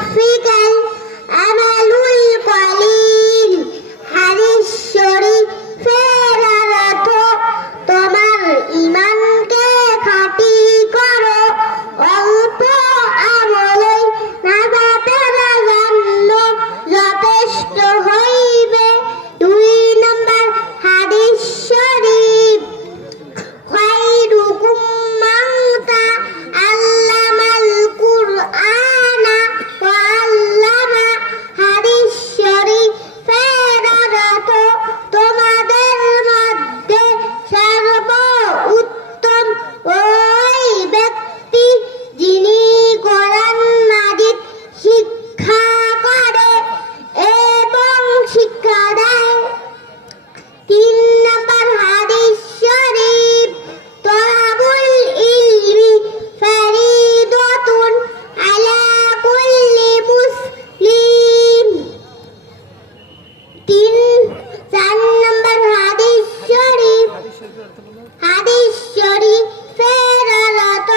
يكفك الأمل القليل হাদিস শরীফের অর্থ তোমার ঈমানকে খাঁটি করো অল্প আমলেই নাজাতের জন্য যথেষ্ট হইবে। 2 নম্বর হাদিস শরীফ খায়রুকুম মান তাআল্লামাল কুরআনা ওয়া আল্লামা হাদিস শরীফের অর্থ তোমাদের মধ্যে সর্বোত্তম ওই ব্যক্তি যিনি কোরআন মাজিদ শিক্ষা করে এবং শিক্ষা দেয়। 3 নম্বর হাদিস শরীফ তলাবুল ইলমি ফরিদাতুন আলা কুল্লি মুসলিম। 4 নম্বর হাদিস শরীফের অর্থ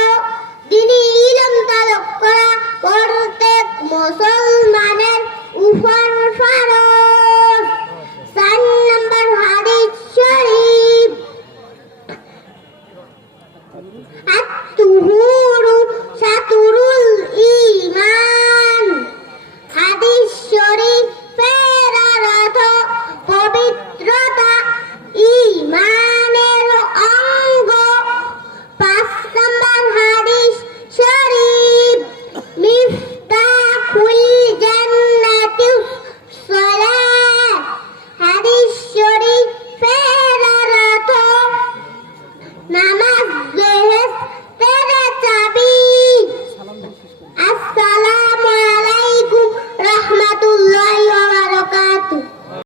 যিনি ইলম তালাব করা প্রত্যেক মুসলমানের উপর ফরজ। 4 নম্বর হাদিস শরীফ আত-তুহুরু শাতরুল ঈমান হাদিস শরীফের অর্থ পবিত্রতা ঈমানের অঙ্গ। 5 নম্বর হাদিস শরীফ মিফতাহুল জান্নাতিস সালাত হাদিস শরীফের অর্থ নামাজ বেহেশত